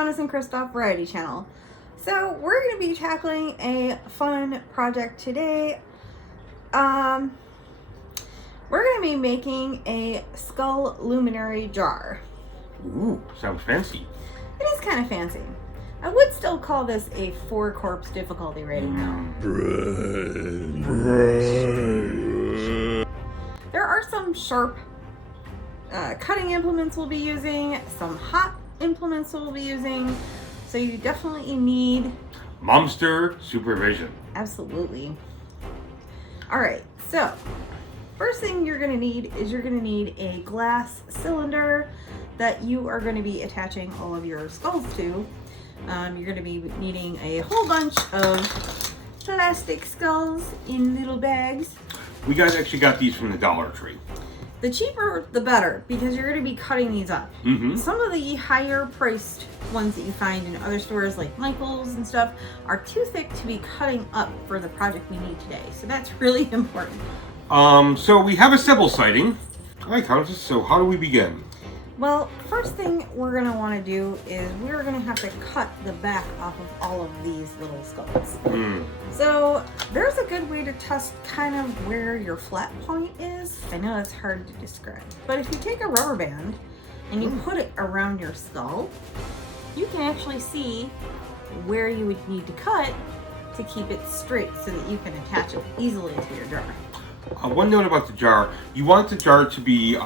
Jonas and Christoph Variety Channel. So we're going to be tackling a fun project today. We're going to be making a skull luminary jar. Ooh, sounds fancy. It is kind of fancy. I would still call this a 4-corpse difficulty rating though. There are some sharp cutting implements we'll be using, some hot implements we'll be using, so you definitely need Monster supervision. Absolutely. Alright, so first thing you're going to need is you're going to need a glass cylinder that you are going to be attaching all of your skulls to. You're going to be needing a whole bunch of plastic skulls in little bags. We guys actually got these from the Dollar Tree. The cheaper, the better, because you're going to be cutting these up. Some of the higher priced ones that you find in other stores like Michael's and stuff are too thick to be cutting up for the project we need today. So that's really important. So we have a Sybil sighting. Hi, Countess. So how do we begin? Well, first thing we're going to want to do is we're going to have to cut the back off of all of these little skulls. So there's a good way to test kind of where your flat point is. I know it's hard to describe, but if you take a rubber band and you put it around your skull, you can actually see where you would need to cut to keep it straight so that you can attach it easily to your jar. One note about the jar. You want the jar to be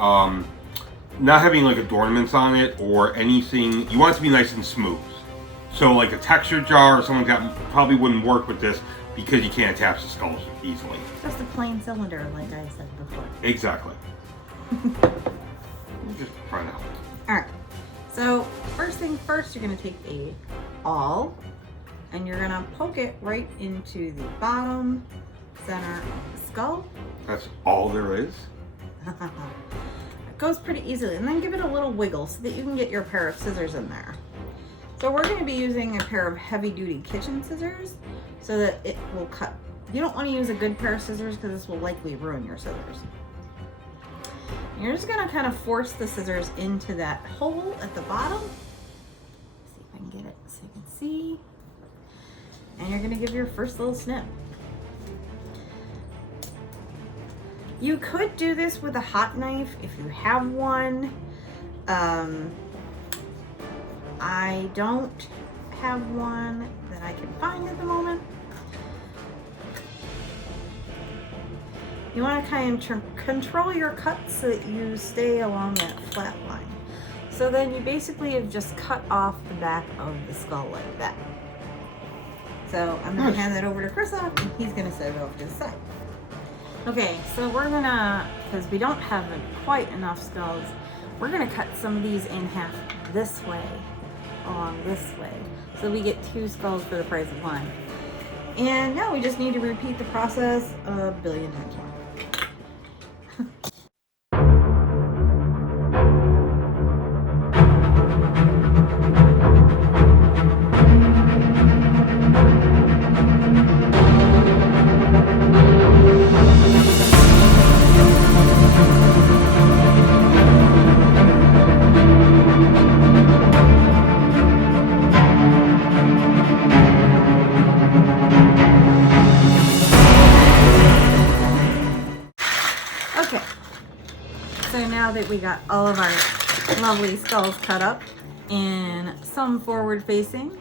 not having like adornments on it or anything. You want it to be nice and smooth. So like a textured jar or something like that probably wouldn't work with this because you can't attach the skulls easily. Just a plain cylinder like I said before. Exactly. Just try it out. Alright, so first thing first, you're going to take a awl and you're going to poke it right into the bottom center of the skull. That's all there is? It goes pretty easily, and then give it a little wiggle so that you can get your pair of scissors in there. So we're going to be using a pair of heavy-duty kitchen scissors so that it will cut. You don't want to use a good pair of scissors because this will likely ruin your scissors. You're just going to kind of force the scissors into that hole at the bottom. See if I can get it so you can see. And you're going to give your first little snip. You could do this with a hot knife if you have one. I don't have one that I can find at the moment. You want to kind of control your cuts so that you stay along that flat line. So then you basically have just cut off the back of the skull like that. So I'm going to hand that over to Christoph and he's going to set it off to the side. Okay, so we're gonna, because we don't have quite enough skulls, we're gonna cut some of these in half this way, along this way, so we get 2 skulls for the price of 1. And now we just need to repeat the process a billion times more. So now that we got all of our lovely skulls cut up, and some forward facing,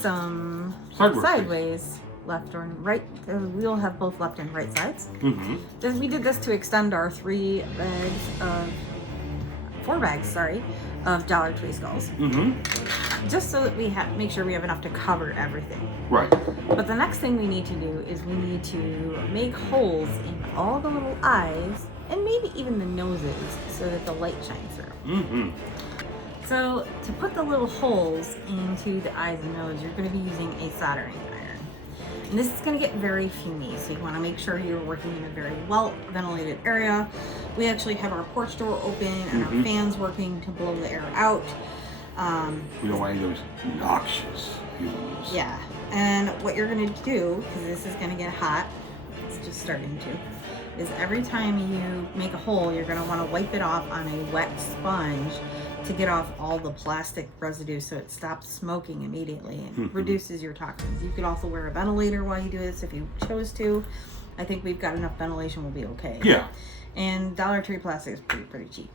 some sideways, left or right, we'll have both left and right sides. We did this to extend our 4 bags of Dollar Tree skulls. Just so that we make sure we have enough to cover everything. Right. But the next thing we need to do is we need to make holes in all the little eyes and maybe even the noses so that the light shines through. So to put the little holes into the eyes and nose, you're going to be using a soldering iron. And this is going to get very fumy, so you want to make sure you're working in a very well ventilated area. We actually have our porch door open and our fans working to blow the air out. We don't want any of those noxious fumes. Yeah, and what you're going to do, because this is going to get hot, it's just starting to, is every time you make a hole, you're going to want to wipe it off on a wet sponge to get off all the plastic residue so it stops smoking immediately and reduces your toxins. You could also wear a ventilator while you do this if you chose to. I think we've got enough ventilation, we'll be okay. Yeah. And Dollar Tree plastic is pretty cheap.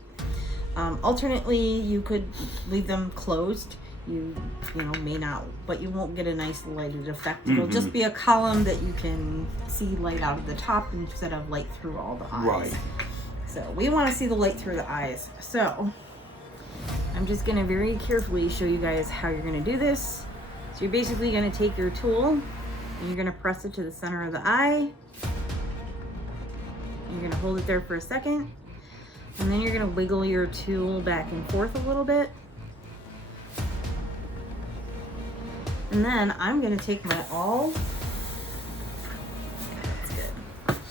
Alternately, you could leave them closed. You know, may not, but you won't get a nice lighted effect. It'll just be a column that you can see light out of the top instead of light through all the eyes. Right. So we want to see the light through the eyes. So I'm just going to very carefully show you guys how you're going to do this. So you're basically going to take your tool and you're going to press it to the center of the eye. You're going to hold it there for a second. And then you're going to wiggle your tool back and forth a little bit. And then I'm going to take my awl. That's good.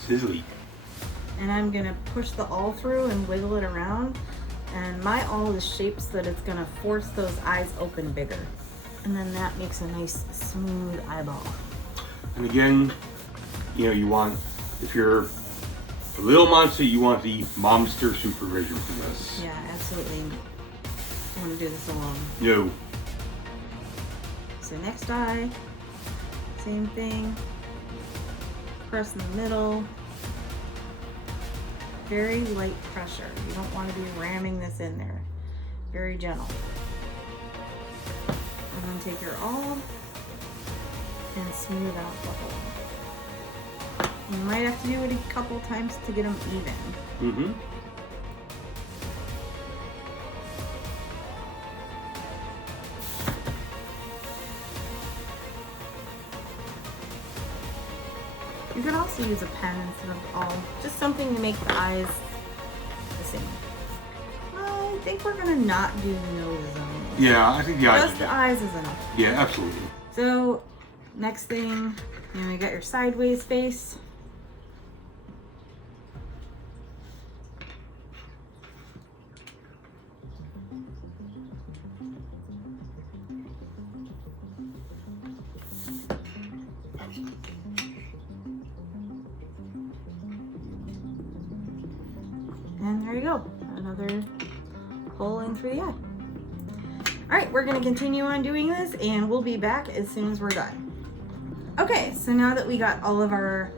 Sizzly. And I'm going to push the awl through and wiggle it around. And my awl is shaped so that it's going to force those eyes open bigger. And then that makes a nice smooth eyeball. And again, you know, you want, if you're a little monster, you want the momster supervision for this. Yeah, absolutely. I want to do this alone. No. So next eye, same thing. Press in the middle. Very light pressure. You don't want to be ramming this in there. Very gentle. And then take your awl and smooth out the hole. You might have to do it a couple times to get them even. You could also use a pen instead of awl. Just something to make the eyes the same. I think we're gonna not do nose on this. Yeah, I think the eyes. Just the eyes is enough. Yeah, absolutely. So, next thing, you know, you got your sideways face. And there you go, another hole in through the eye. All right, we're gonna continue on doing this and we'll be back as soon as we're done. Okay, so now that we got all of our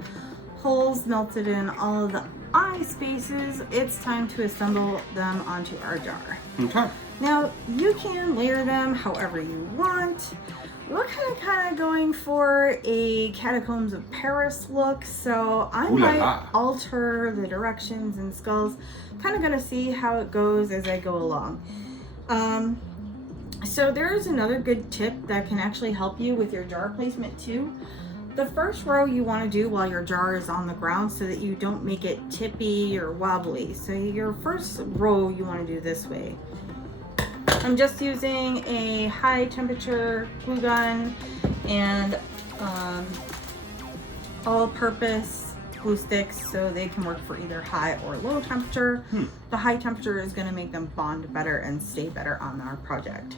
holes melted in all of the eye spaces, it's time to assemble them onto our jar. Okay. Now, you can layer them however you want. We're kind of going for a Catacombs of Paris look, so I might alter the directions and skulls. Kind of gonna see how it goes as I go along. So there's another good tip that can actually help you with your jar placement too. The first row you want to do while your jar is on the ground so that you don't make it tippy or wobbly. So your first row you want to do this way. I'm just using a high temperature glue gun and all-purpose glue sticks so they can work for either high or low temperature. The high temperature is going to make them bond better and stay better on our project.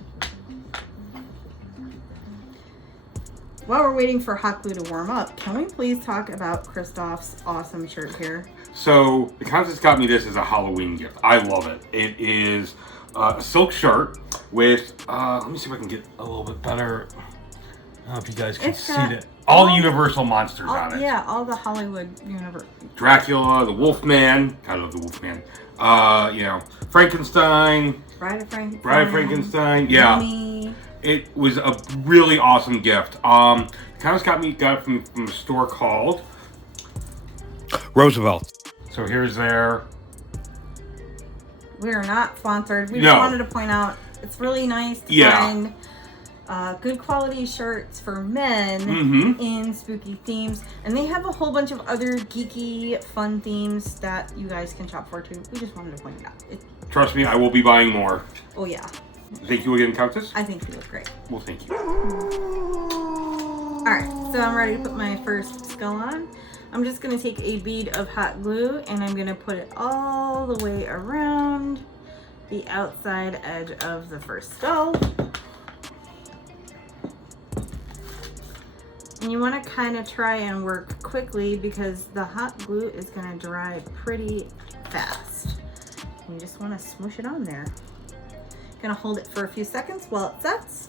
While we're waiting for hot glue to warm up, can we please talk about Christoph's awesome shirt here? So the Countess got me this as a Halloween gift. I love it. It is a silk shirt with, let me see if I can get a little bit better. I don't know if you guys can see it. All the Universal monsters on it. Yeah, all the Hollywood universe. Dracula, the Wolfman. I love the Wolfman. You know, Frankenstein. Bride of Frankenstein. Bride of Frankenstein. Yeah. Mummy. It was a really awesome gift. Countess got it from a store called Roosevelt. So here's their. We are not sponsored. We just wanted to point out it's really nice to find good quality shirts for men in spooky themes. And they have a whole bunch of other geeky, fun themes that you guys can shop for too. We just wanted to point it out. Trust me, I will be buying more. Oh yeah. Thank you again, Countess. I think you look great. Well, thank you. Alright, so I'm ready to put my first skull on. I'm just going to take a bead of hot glue and I'm going to put it all the way around the outside edge of the first skull. And you want to kind of try and work quickly because the hot glue is going to dry pretty fast. You just want to smoosh it on there. Gonna hold it for a few seconds while it sets.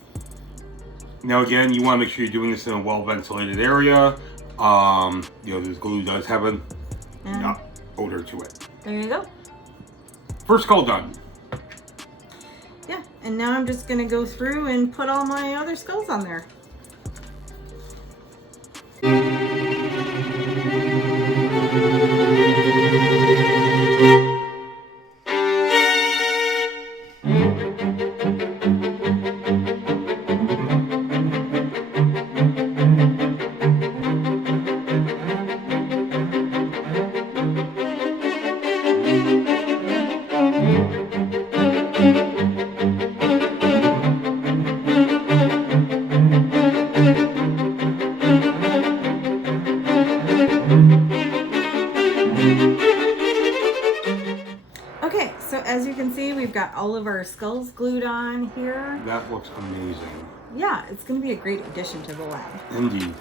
Now again, you want to make sure you're doing this in a well-ventilated area. This glue does have an odor to it. There you go. First skull done. Yeah, and now I'm just gonna go through and put all my other skulls on there. Okay, so as you can see, we've got all of our skulls glued on here. That looks amazing. Yeah, it's going to be a great addition to the lab. Indeed.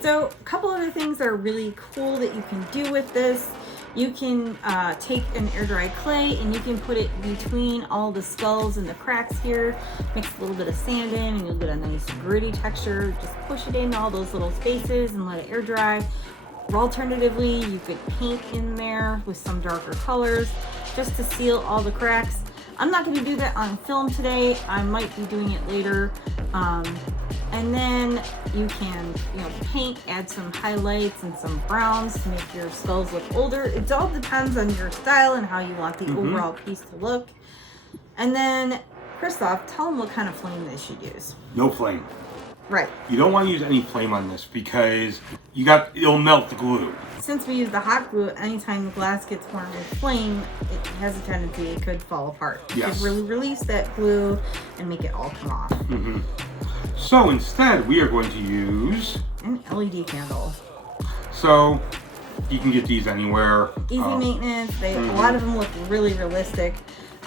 So a couple other things that are really cool that you can do with this. You can take an air dry clay and you can put it between all the skulls and the cracks here. Mix a little bit of sand in and you'll get a nice gritty texture. Just push it in all those little spaces and let it air dry. Or alternatively, you could paint in there with some darker colors just to seal all the cracks. I'm not going to do that on film today. I might be doing it later. And then you can, paint, add some highlights and some browns to make your skulls look older. It all depends on your style and how you want the overall piece to look. And then, Christoph, tell them what kind of flame they should use. No flame. Right. You don't want to use any flame on this because it'll melt the glue. Since we use the hot glue, anytime the glass gets warm with flame, it has a tendency it could fall apart. You Yes. could really release that glue and make it all come off. Mm-hmm. So instead, we are going to use An LED candle. So you can get these anywhere. Easy maintenance. A lot of them look really realistic.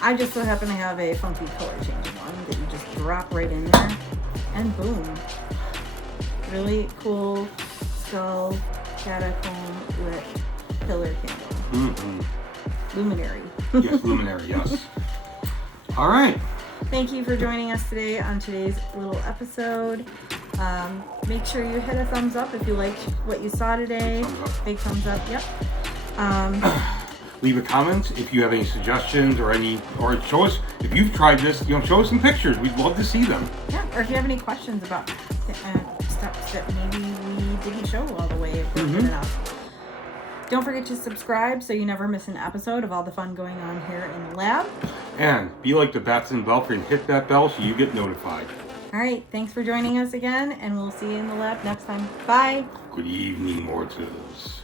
I just so happen to have a funky color changing one that you just drop right in there, and boom. Really cool skull catacomb lit pillar candle. Luminary. Yes, Luminary, yes. All right. Thank you for joining us today on today's little episode. Make sure you hit a thumbs up if you liked what you saw today. Big thumbs up, yep. Leave a comment if you have any suggestions or show us if you've tried this. Show us some pictures. We'd love to see them. Yeah, or if you have any questions about steps that maybe we didn't show all the way if we're good enough. Don't forget to subscribe so you never miss an episode of all the fun going on here in the lab. And be like the bats in Belfry and hit that bell so you get notified. All right, thanks for joining us again, and we'll see you in the lab next time. Bye. Good evening, mortals.